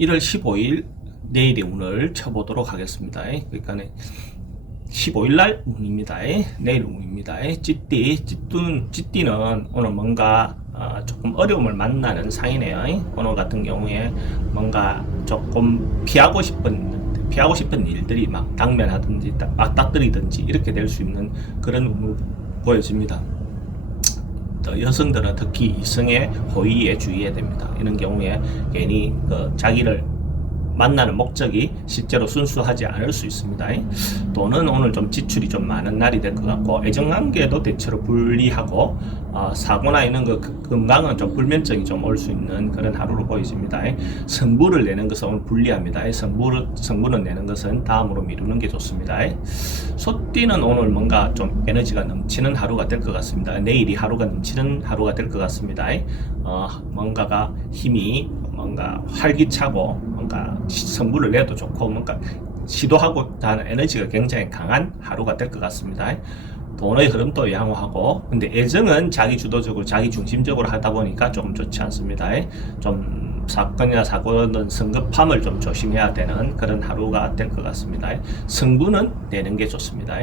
1월 15일 내일의 운을 쳐보도록 하겠습니다. 그러니까 15일 날 운입니다. 내일 운입니다. 찌띠는 오늘 뭔가 조금 어려움을 만나는 상이네요. 오늘 같은 경우에 뭔가 조금 피하고 싶은 일들이 막 당면하든지 맞닥뜨리든지 이렇게 될 수 있는 그런 운을 보여집니다. 여성들은 특히 이성의 호의에 주의해야 됩니다. 이런 경우에 괜히 자기를 만나는 목적이 실제로 순수하지 않을 수 있습니다. 또는 오늘 좀 지출이 좀 많은 날이 될 것 같고, 애정관계도 대체로 불리하고, 사고나 이런 건강은 좀 불면증이 좀 올 수 있는 그런 하루로 보여집니다. 성부를 내는 것은 오늘 불리합니다. 성부를 내는 것은 다음으로 미루는 게 좋습니다. 소띠는 오늘 뭔가 좀 에너지가 넘치는 하루가 될 것 같습니다. 내일이 하루가 넘치는 하루가 될 것 같습니다. 뭔가가 힘이 뭔가 활기차고 뭔가 성부를 내도 좋고 뭔가 시도하고 하는 에너지가 굉장히 강한 하루가 될 것 같습니다. 돈의 흐름도 양호하고, 근데 애정은 자기 주도적으로 자기 중심적으로 하다 보니까 조금 좋지 않습니다. 좀 사건이나 사고는 성급함을 좀 조심해야 되는 그런 하루가 될 것 같습니다. 성부는 내는 게 좋습니다.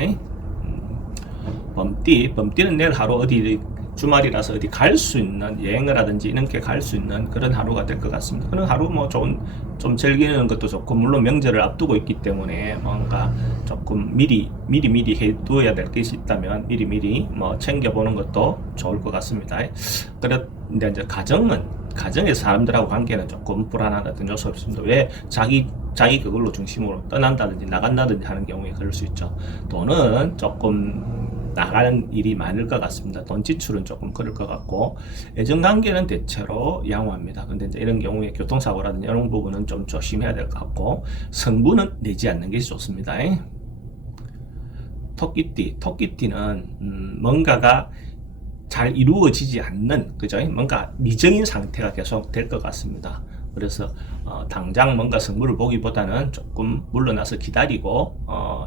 범띠는 내일 하루 어디 주말이라서 어디 갈 수 있는, 여행을 하든지 이렇게 갈 수 있는 그런 하루가 될 것 같습니다. 그런 하루 뭐 좀 즐기는 것도 좋고, 물론 명절을 앞두고 있기 때문에 뭔가 조금 미리 해두어야 될 것이 있다면 미리 뭐 챙겨보는 것도 좋을 것 같습니다. 그런데 이제 가정의 사람들하고 관계는 조금 불안한 어떤 요소가 있습니다. 왜 자기 그걸로 중심으로 떠난다든지 나간다든지 하는 경우에 그럴 수 있죠. 돈은 조금 나가는 일이 많을 것 같습니다. 돈 지출은 조금 그럴 것 같고, 애정관계는 대체로 양호합니다. 근데 이제 이런 경우에 교통사고라든지 이런 부분은 좀 조심해야 될 것 같고, 성부는 내지 않는 게 좋습니다. 토끼띠는 뭔가가 잘 이루어지지 않는, 그죠? 뭔가 미정인 상태가 계속 될 것 같습니다. 그래서 당장 뭔가 성부를 보기보다는 조금 물러나서 기다리고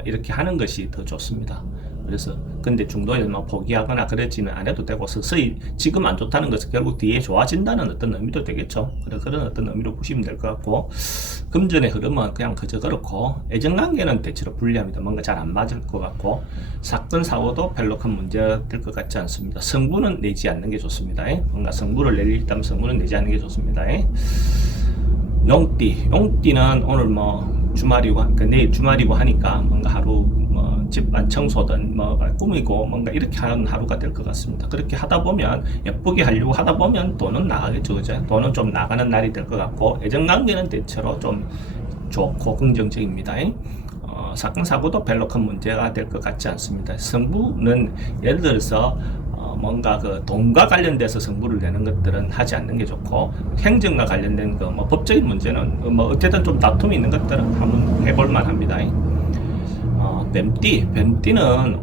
이렇게 하는 것이 더 좋습니다. 그래서 근데 중도에서 막 포기하거나 그러지는 않아도 되고, 서서히 지금 안 좋다는 것은 결국 뒤에 좋아진다는 어떤 의미도 되겠죠. 그런 어떤 의미로 보시면 될 것 같고, 금전의 흐름은 그냥 그저 그렇고, 애정관계는 대체로 불리합니다. 뭔가 잘 안 맞을 것 같고, 사건 사고도 별로 큰 문제가 될 것 같지 않습니다. 성부는 내지 않는 게 좋습니다. 뭔가 성부를 낼 일 있다면 성부는 내지 않는 게 좋습니다. 용띠는 오늘 뭐 주말이고, 그러니까 내일 주말이고 하니까 뭔가 하루 뭐 집안 청소든 뭐 꾸미고 뭔가 이렇게 하는 하루가 될 것 같습니다. 그렇게 하다 보면, 예쁘게 하려고 하다 보면 돈은 나가겠죠, 그죠? 돈은 좀 나가는 날이 될 것 같고, 애정관계는 대체로 좀 좋고 긍정적입니다. 사건 사고도 별로 큰 문제가 될 것 같지 않습니다. 성부는 예를 들어서 뭔가 돈과 관련돼서 성부를 내는 것들은 하지 않는 게 좋고, 행정과 관련된 뭐 법적인 문제는 뭐 어쨌든 좀 다툼이 있는 것들은 한번 해볼 만합니다. 뱀띠는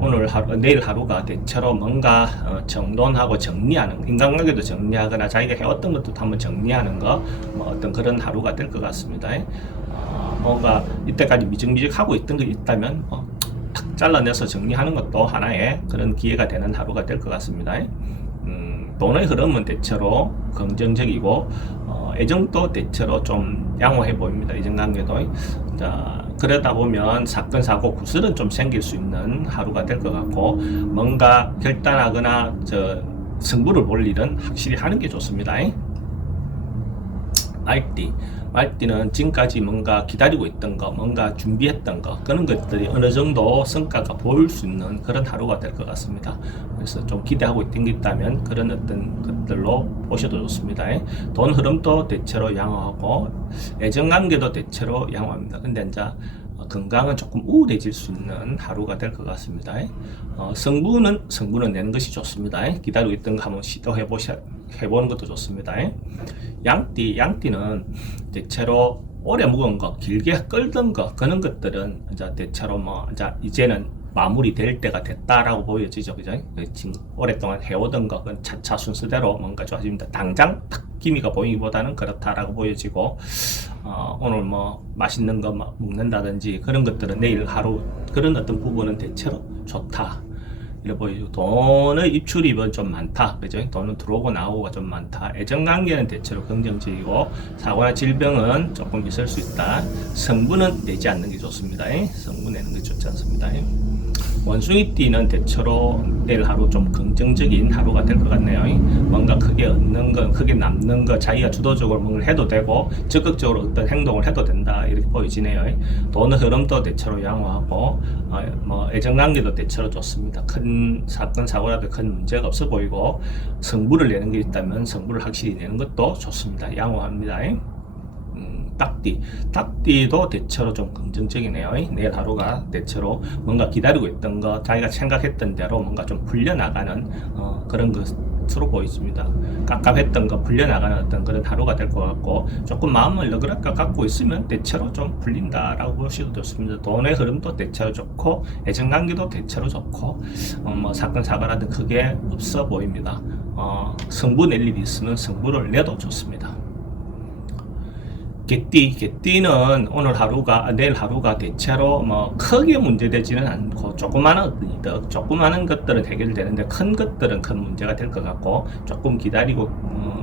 내일 하루가 대체로 뭔가 정돈하고 정리하는, 인간관계도 정리하거나 자기가 해왔던 것도 한번 정리하는 뭐 어떤 그런 하루가 될 것 같습니다. 뭔가 이때까지 미적미적하고 있던 게 있다면 탁 잘라내서 정리하는 것도 하나의 그런 기회가 되는 하루가 될 것 같습니다. 돈의 흐름은 대체로 긍정적이고, 애정도 대체로 좀 양호해 보입니다. 애정관계도. 그러다 보면 사건 사고 구슬은 좀 생길 수 있는 하루가 될 것 같고, 뭔가 결단하거나 승부를 볼 일은 확실히 하는 게 좋습니다. 말띠는 지금까지 뭔가 기다리고 있던 거, 뭔가 준비했던 거, 그런 것들이 어느 정도 성과가 보일 수 있는 그런 하루가 될 것 같습니다. 그래서 좀 기대하고 있던 게 있다면 그런 어떤 것들로 보셔도 좋습니다. 돈 흐름도 대체로 양호하고, 애정관계도 대체로 양호합니다. 근데 이제 건강은 조금 우울해질 수 있는 하루가 될 것 같습니다. 성부는 내는 것이 좋습니다. 기다리고 있던 거 한번 해보는 것도 좋습니다. 양띠는 대체로 오래 묵은 거, 길게 끌던 거, 그런 것들은 이제 대체로 이제는 마무리될 때가 됐다라고 보여지죠, 그죠? 지금 오랫동안 해오던 거, 그건 차차 순서대로 뭔가 좋아집니다. 당장 탁 기미가 보이기보다는 그렇다라고 보여지고, 오늘 뭐 맛있는 거 먹는다든지 그런 것들은 내일 하루, 그런 어떤 부분은 대체로 좋다. 이래 보이죠. 돈의 입출입은 좀 많다. 그죠? 돈은 들어오고 나오고가 좀 많다. 애정관계는 대체로 긍정적이고 사고나 질병은 조금 있을 수 있다. 성분은 내지 않는 게 좋습니다. 성분 내는 게 좋지 않습니다. 원숭이띠는 대체로 내일 하루 좀 긍정적인 하루가 될 것 같네요. 뭔가 크게 얻는 거, 크게 남는 거, 자기가 주도적으로 뭔가를 해도 되고 적극적으로 어떤 행동을 해도 된다 이렇게 보여지네요. 돈의 흐름도 대체로 양호하고 뭐 애정관계도 대체로 좋습니다. 큰 사건 사고라도 큰 문제가 없어 보이고 성부를 내는 게 있다면 성부를 확실히 내는 것도 좋습니다. 양호합니다. 닭띠도 대체로 좀 긍정적이네요. 내일 하루가 대체로 뭔가 기다리고 있던 거, 자기가 생각했던 대로 뭔가 좀 풀려나가는 그런 것으로 보입니다. 깝깝했던 거 풀려나가는 어떤 그런 하루가 될 것 같고, 조금 마음을 너그럽게 갖고 있으면 대체로 좀 풀린다라고 보셔도 좋습니다. 돈의 흐름도 대체로 좋고, 애정관계도 대체로 좋고, 뭐 사건 사고라든 크게 없어 보입니다. 성부 낼 일이 있으면 성부를 내도 좋습니다. 개띠는 내일 하루가 대체로 뭐 크게 문제되지는 않고 조그마한 이득, 조그마한 것들은 해결되는데 큰 것들은 큰 문제가 될 것 같고 조금 기다리고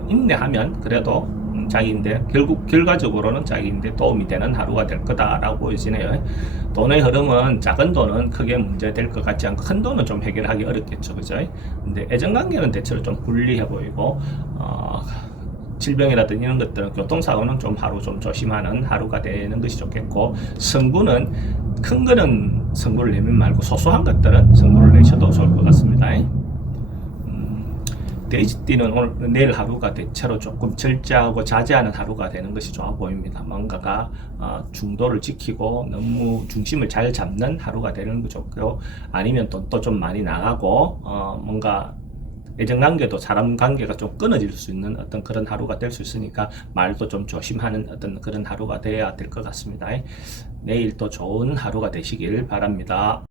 인내하면 그래도 자기인데 결과적으로는 자기인데 도움이 되는 하루가 될 거다라고 보여지네요. 돈의 흐름은 작은 돈은 크게 문제될 것 같지 않고 큰 돈은 좀 해결하기 어렵겠죠, 그죠? 근데 애정관계는 대체로 좀 불리해 보이고 질병이라든지 이런 것들은 교통사고는 좀 하루 좀 조심하는 하루가 되는 것이 좋겠고 성부는 큰 거는 성부를 내면 말고 소소한 것들은 성부를 내셔도 좋을 것 같습니다. 돼지띠는 내일 하루가 대체로 조금 절제하고 자제하는 하루가 되는 것이 좋아 보입니다. 뭔가가 중도를 지키고 너무 중심을 잘 잡는 하루가 되는 거 좋고요. 아니면 돈도 좀 많이 나가고 뭔가 애정관계도 사람 관계가 좀 끊어질 수 있는 어떤 그런 하루가 될 수 있으니까 말도 좀 조심하는 어떤 그런 하루가 돼야 될 것 같습니다. 내일 또 좋은 하루가 되시길 바랍니다.